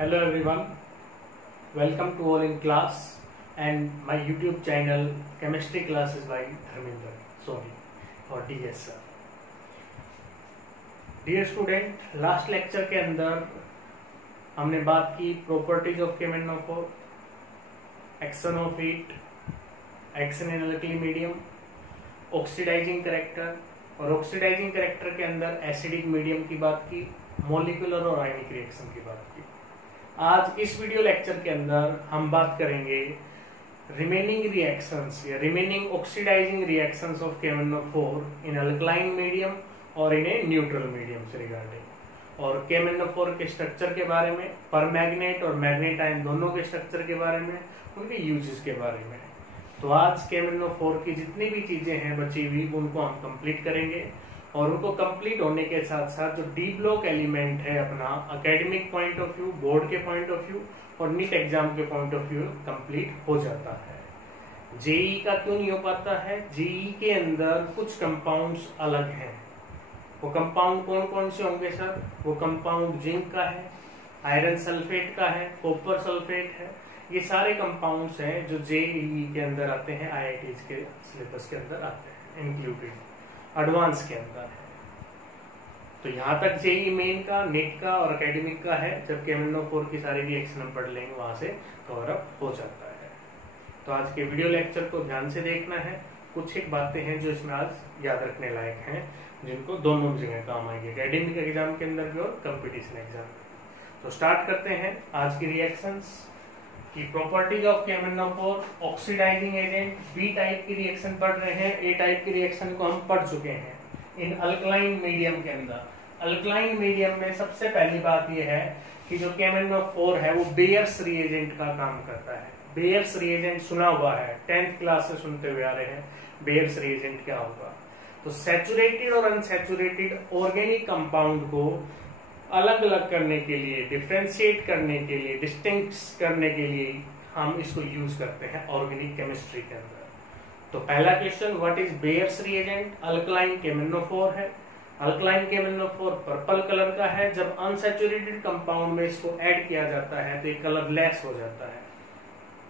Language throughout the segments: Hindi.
Hello everyone, welcome to all in class and my YouTube channel Chemistry Classes by Dharmendra Soni और DS sir. Dear student, last lecture के अंदर हमने बात की properties of KMnO4, action of heat, action in alkali medium, oxidizing character और ऑक्सीडाइजिंग कैरेक्टर के अंदर एसिडिक मीडियम की बात की, मॉलिक्यूलर और आयनिक रिएक्शन की बात की। आज इस वीडियो लेक्चर के अंदर हम बात करेंगे रिमेनिंग रिएक्शंस या remaining oxidizing reactions of KMnO4 in alkaline medium और इन ए न्यूट्रल मीडियम से रिगार्डिंग, और KMnO4 के स्ट्रक्चर के बारे में, परमैग्नेट और मैग्नेट आयन दोनों के स्ट्रक्चर के बारे में, उनके यूजेस के बारे में। तो आज KMnO4 की जितनी भी चीजें हैं बची हुई उनको हम कंप्लीट करेंगे, और उनको कंप्लीट होने के साथ साथ जो डी ब्लॉक एलिमेंट है अपना academic point of view, board के पॉइंट ऑफ व्यू और नीट एग्जाम के पॉइंट ऑफ व्यू कंप्लीट हो जाता है। जेई का क्यों नहीं हो पाता है? जेई के अंदर कुछ कंपाउंड्स अलग हैं। वो कंपाउंड कौन कौन से होंगे सर? वो कंपाउंड जिंक का है, आयरन सल्फेट का है, कॉपर सल्फेट है। ये सारे कंपाउंड्स हैं जो जेई के अंदर आते हैं, IITs के सिलेबस के अंदर आते हैं, इंक्लूडेड एडवांस के अंदर है। तो यहाँ तक जेई मेन का, नेट का और एकेडमिक का है। जब KMnO4 की सारी रिएक्शन हम पढ़ लेंगे वहां से कवर अप हो जाता है। तो आज के वीडियो लेक्चर को ध्यान से देखना है। कुछ एक बातें हैं जो इसमें आज याद रखने लायक हैं, जिनको दोनों जगह काम आएंगे, एकेडमिक एग्जाम के अंदर भी और कंपटीशन एग्जाम में। तो स्टार्ट करते हैं आज की रिएक्शंस की properties of KMnO4। Oxidizing agent, B type की रिएक्शन पढ़ रहे हैं, ए टाइप की रिएक्शन को हम पढ़ चुके हैं इन अल्कलाइन मीडियम के अंदर। अल्कलाइन मीडियम में सबसे पहली बात यह है कि जो KMnO4 है वो बेयर्स रिएजेंट का काम करता है। बेयर्स रिएजेंट सुना हुआ है, 10th क्लास से सुनते हुए आ रहे हैं। बेयर्स रिएजेंट क्या होगा? तो सैचुरेटेड और अनसैचुरेटेड ऑर्गेनिक कंपाउंड को अलग अलग करने के लिए, डिफ्रेंशिएट करने के लिए, डिस्टिंक्ट करने के लिए हम इसको यूज करते हैं ऑर्गेनिक केमिस्ट्री के अंदर। तो पहला question, what is bears reagent? Alkaline KMnO4 है। अल्कलाइन KMnO4 पर्पल कलर का है। जब अनसैचुरेटेड कंपाउंड में इसको ऐड किया जाता है तो ये कलर लेस हो जाता है,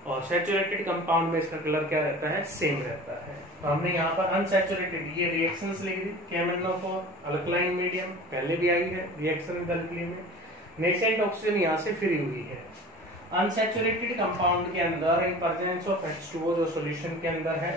और सैचुरेटेड कंपाउंड में इसका कलर क्या रहता है? सेम रहता है। तो हमने यहाँ पर अनसैचुरेटेड ये रिएक्शंस लिख दी। KMnO4 अल्कलाइन मीडियम पहले भी आई है रिएक्शन अल्कली में। नेसेंट ऑक्सीजन यहाँ से फ्री हुई है। अनसैचुरेटेड कंपाउंड के अंदर इन प्रेजेंस ऑफ H2O जो सॉल्यूशन के अंदर है,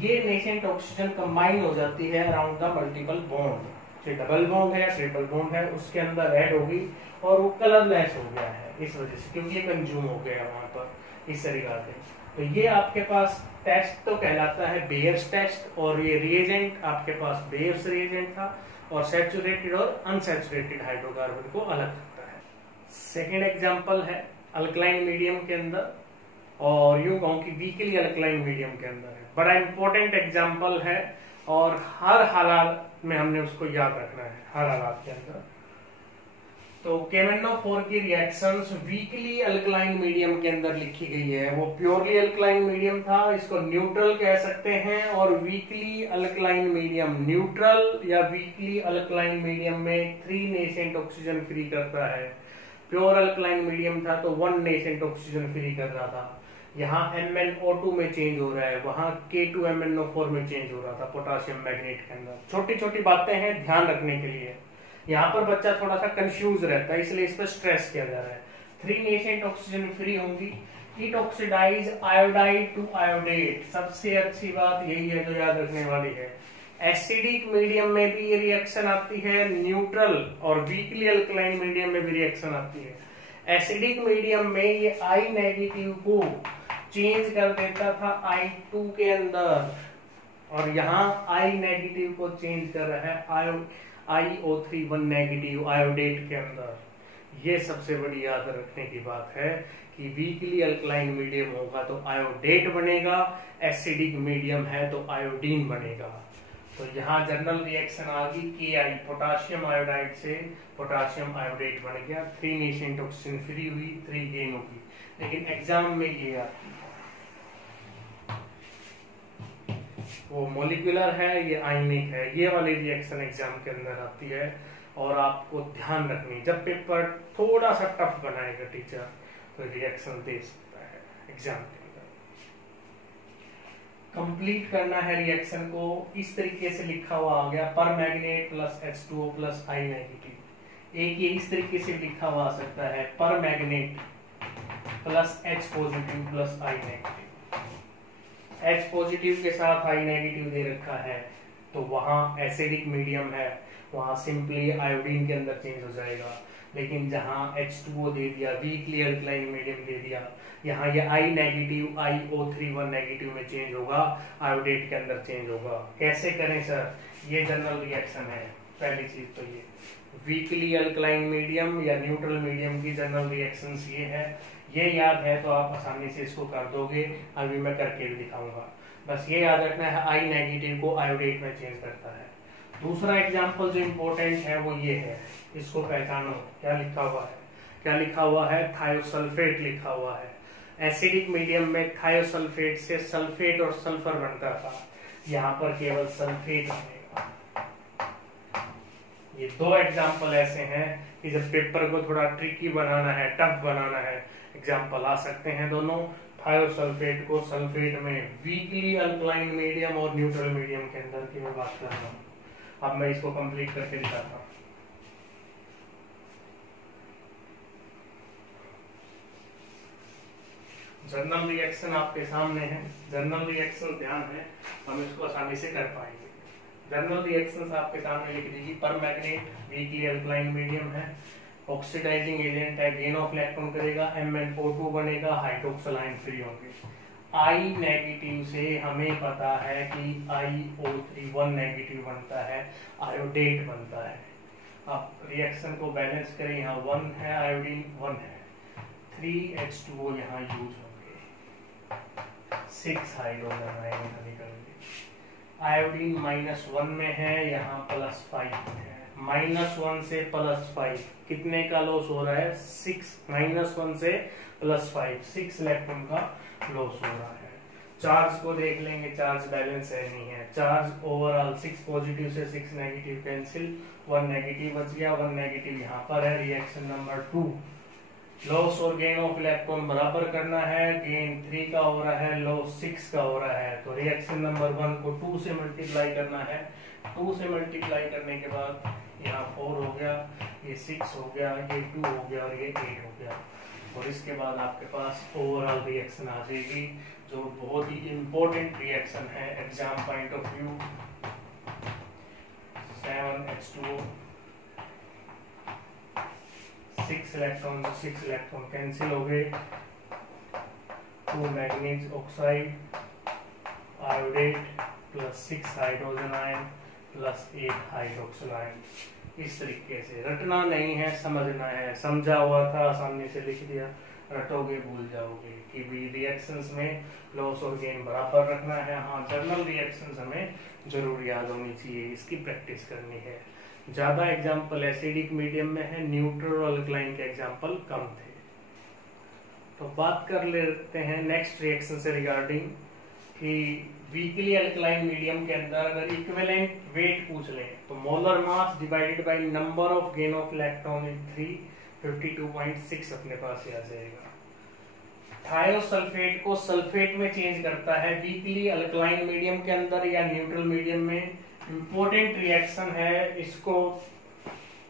ये नेसेंट ऑक्सीजन कंबाइन हो जाती है अराउंड द मल्टीपल बॉन्ड। जो डबल बॉन्ड है या ट्रिपल बॉन्ड है उसके अंदर ऐड होगी और वो कलरलेस हो गया है इस वजह से, क्योंकि ये कंज्यूम हो गया वहां पर इस तरीका से। तो ये आपके पास टेस्ट तो कहलाता है बेयर्स टेस्ट, और ये रिएजेंट आपके पास बेयर्स रिएजेंट था, और सैचुरेटेड और अनसैचुरेटेड हाइड्रोकार्बन को अलग करता है। सेकेंड एग्जाम्पल है अल्कलाइन मीडियम के अंदर, और यूं कहूं कि वीकली अल्कलाइन मीडियम के अंदर है। बड़ा इंपॉर्टेंट एग्जाम्पल है और हर हालात में हमने उसको याद रखना है, हर हालात के अंदर। तो KMnO4 की रिएक्शंस वीकली अल्कलाइन मीडियम के अंदर लिखी गई है। वो प्योरली अल्कलाइन मीडियम था, इसको न्यूट्रल कह सकते हैं, और वीकली अल्कलाइन मीडियम, न्यूट्रल या वीकली अल्कलाइन मीडियम में 3 नेसेंट ऑक्सीजन फ्री करता है। प्योर अल्कलाइन मीडियम था तो 1 नेसेंट ऑक्सीजन फ्री कर रहा था। यहाँ MnO2 में चेंज हो रहा है, वहां K2MnO4 में चेंज हो रहा था पोटासियम मैग्नेट के अंदर। छोटी छोटी बातें हैं ध्यान रखने के लिए। यहाँ पर बच्चा थोड़ा सा कंफ्यूज रहता है, इसलिए इस पर स्ट्रेस किया जा रहा है। 3 नेसेंट ऑक्सीजन फ्री होंगी। It oxidize iodide to iodate. सबसे अच्छी बात यही है जो याद रखने वाली है। एसिडिक मीडियम में भी ये रिएक्शन आती है, न्यूट्रल और वीकली अल्कलाइन मीडियम में भी रिएक्शन आती है। एसिडिक मीडियम में ये I नेगेटिव को चेंज कर देता था I2 के अंदर, और यहाँ I नेगेटिव को चेंज कर रहा है IO3 1 नेगेटिव आयोडेट के अंदर। ये सबसे बड़ी याद रखने की बात है कि वीकली अल्कलाइन मीडियम होगा तो आयोडेट बनेगा, एसिडिक मीडियम है तो आयोडीन बनेगा। तो यहाँ जनरल रिएक्शन आ गई Ki, पोटासियम आयोडाइड से पोटासियम आयोडेट बन गया। 3 नेसेंट ऑक्सीजन फ्री हुई, 3 गेन होगी। लेकिन एग्जाम में ये आती है, वो मॉलिक्यूलर है, ये आयनिक है, ये वाली रिएक्शन एग्जाम के अंदर आती है। और आपको ध्यान रखनी, जब पेपर थोड़ा सा टफ बनाएगा टीचर तो रिएक्शन दे सकता है एग्जाम के अंदर। कंप्लीट करना है रिएक्शन को, इस तरीके से लिखा हुआ आ गया, पर magnet plus H2O plus I negative. एक ये इस तरीके से लिखा हुआ आ सकता है, पर magnet plus H positive plus I negative. H positive के साथ I नेगेटिव दे रखा है तो वहां एसिडिक मीडियम है, वहां सिंपली आयोडीन के अंदर चेंज हो जाएगा। लेकिन जहां H2O दे दिया, वीकली अल्कलाइन मीडियम दे दिया, यहाँ ये I नेगेटिव IO31 नेगेटिव में चेंज होगा, आयोडेट के अंदर चेंज होगा। कैसे करें सर? ये जनरल रिएक्शन है। पहली चीज तो ये वीकली अल्कलाइन मीडियम या न्यूट्रल मीडियम की जनरल रिएक्शंस ये है, ये याद है तो आप आसानी से इसको कर दोगे। अभी मैं करके भी दिखाऊंगा। बस ये याद रखना है, I नेगेटिव को आयोडेट में चेंज करता है। दूसरा एग्जाम्पल जो इम्पोर्टेंट है वो ये है, इसको पहचानो। क्या लिखा हुआ है? क्या लिखा हुआ है? थायोसल्फेट लिखा हुआ है। एसिडिक मीडियम में थायोसल्फेट से सल्फेट और सल्फर बनता था, यहाँ पर केवल सल्फेट बनेगा। ये दो एग्जाम्पल ऐसे हैं कि जब पेपर को थोड़ा ट्रिकी बनाना है, टफ बनाना है, एग्जाम्पल आ सकते हैं दोनों। थायोसल्फेट को सल्फेट में वीकली अल्कलाइन मीडियम और न्यूट्रल मीडियम के अंदर की मैं बात कर रहा हूं। अब मैं इसको कंप्लीट करके दिखाता हूं। जर्नल रिएक्शन आपके सामने है। जर्नल रिएक्शन ध्यान है, हम इसको आसानी से कर पाएंगे। जर्नल रिएक्शंस आपके सामने लिख दीजिए। पर मैग्नेट वीकली अल्कलाइन मीडियम है, ऑक्सीडाइजिंग एजेंट है, गेन ऑफ इलेक्ट्रॉन करेगा, MnO2 बनेगा, हाइड्रोक्सालाइन फ्री होंगे। I नेगेटिव से हमें पता है कि IO31 नेगेटिव बनता है, आयोडेट बनता है। अब रिएक्शन को बैलेंस करें, यहाँ 1 है, आयोडीन 1 है, 3H2O यहाँ यूज होंगे, 6 हाइड्रोजन आयन निकलेंगे। आयोडीन -1 में है, यहाँ +5 है। -1 से +5 कितने का लॉस हो रहा है? 6। -1 से +5 6 इलेक्ट्रॉन का लॉस हो रहा है। चार्ज को देख लेंगे, चार्ज बैलेंस है नहीं है। चार्ज ओवरऑल 6 पॉजिटिव से 6 नेगेटिव कैंसिल, 1 नेगेटिव बच गया, 1 नेगेटिव यहाँ पर है। रिएक्शन नंबर 2, लॉस और गेन ऑफ इलेक्ट्रॉन बराबर करना है। गेन 3 का हो रहा है, लॉस 6 का हो रहा है। तो रिएक्शन नंबर 1 को 2 से मल्टीप्लाई करना है। 2 से मल्टीप्लाई करने के बाद यहाँ 4 हो गया, ये 6 हो गया, ये 2 हो गया और ये 8 हो गया। और इसके बाद आपके पास ओवरऑल रिएक्शन आ जाएगी, जो बहुत ही इंपॉर्टेंट रिएक्शन है exam point of view. 7H2O, 6 electron, 6 electron cancel हो गए। 2 manganese oxide, iodate +6 hydrogen ion +8 हाइड्रोक्सिलाइन। इस तरीके से रटना नहीं है, समझना है। समझा हुआ था, आसानी से लिख दिया, रटोगे भूल जाओगे। कि भी रिएक्शंस में लॉस और गेन बराबर रखना है। हाँ, जर्नल रिएक्शंस हमें जरूर याद होनी चाहिए, इसकी प्रैक्टिस करनी है। ज्यादा एग्जाम्पल एसिडिक मीडियम में है, न्यूट्रल और अल्कलाइन के एग्जाम्पल कम थे। तो बात कर लेते हैं नेक्स्ट रिएक्शन से रिगार्डिंग कि वीकली अल्कलाइन मीडियम के अंदर अगर इक्विवेलेंट वेट पूछ लें तो molar mass divided by number of gain of electron is 352.6 अपने पास आ जाएगा। थायोसल्फेट को सल्फेट में चेंज करता है वीकली अल्कलाइन मीडियम के अंदर या न्यूट्रल मीडियम में। इंपॉर्टेंट रिएक्शन है, इसको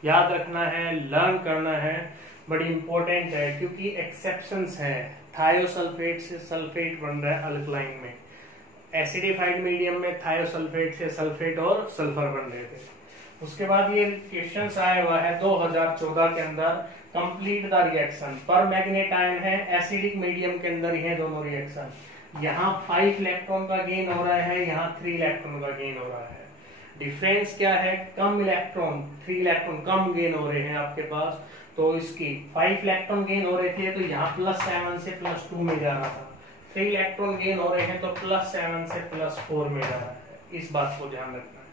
याद रखना है, लर्न करना है, बड़ी इंपॉर्टेंट है क्योंकि एक्सेप्शंस हैं। थायोसल्फेट से सल्फेट बन रहा है अल्कलाइन में, एसिडिफाइड मीडियम में थायोसल्फेट से सल्फेट और सल्फर बन रहे थे। उसके बाद ये क्वेश्चन आया हुआ है 2014 के अंदर, कंप्लीट द रिएक्शन। पर मैग्नेट आयन है, एसिडिक मीडियम के अंदर ही है दोनों रिएक्शन। यहाँ 5 इलेक्ट्रॉन का गेन हो रहा है, यहाँ 3 इलेक्ट्रॉन का गेन हो रहा है। डिफरेंस क्या है? कम इलेक्ट्रॉन, 3 इलेक्ट्रॉन कम गेन हो रहे हैं आपके पास। तो इसकी 5 इलेक्ट्रॉन गेन हो रहे थे तो यहाँ +7 से +2 में जा रहा था। 3 इलेक्ट्रॉन गेन हो रहे हैं तो +7 से +4 में जा रहा है। इस बात को ध्यान रखना है।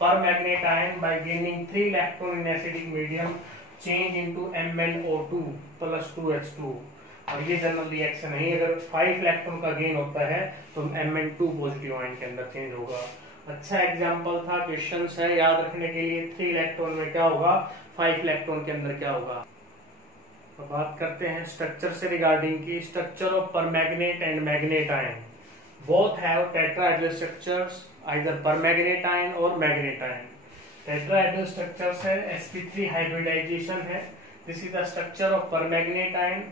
पर manganate ion bye gaining 3 electron in acidic medium change into MnO2 +2H2। और ये जनरल रिएक्शन है। अगर 5 इलेक्ट्रॉन का गेन होता है तो Mn2 पॉजिटिव आयन के अंदर चेंज होगा। अच्छा एग्जाम्पल था, क्वेश्चन है याद रखने के लिए। 3 इलेक्ट्रॉन में क्या होगा, 5 इलेक्ट्रॉन के अंदर क्या होगा। तो बात करते हैं स्ट्रक्चर से रिगार्डिंग की। Structure of परमैग्नेट and manganate ion both have tetrahedral structures, either परमैग्नेट ion और मैग्नेट आयन। टेट्राहेड्रल स्ट्रक्चर्स है, sp3 हाइब्रिडाइजेशन है। This is the structure of परमैग्नेट ion.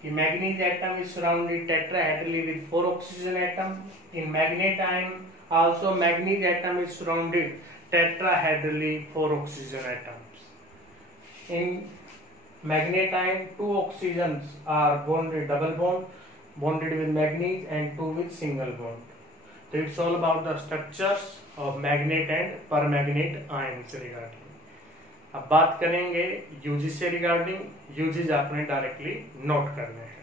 The manganese atom is surrounded tetrahedrally with 4 oxygen atom. In magnet ion, also manganese atom is surrounded tetrahedrally 4 oxygen atoms. In magnet ion, 2 oxygens are bonded double bonded with manganese and 2 with single bond. So it's all about the structures of magnet and permanganate ions regarding. अब बात करेंगे यूजेस से रिगार्डिंग। यूजेस आपने डायरेक्टली नोट करने हैं।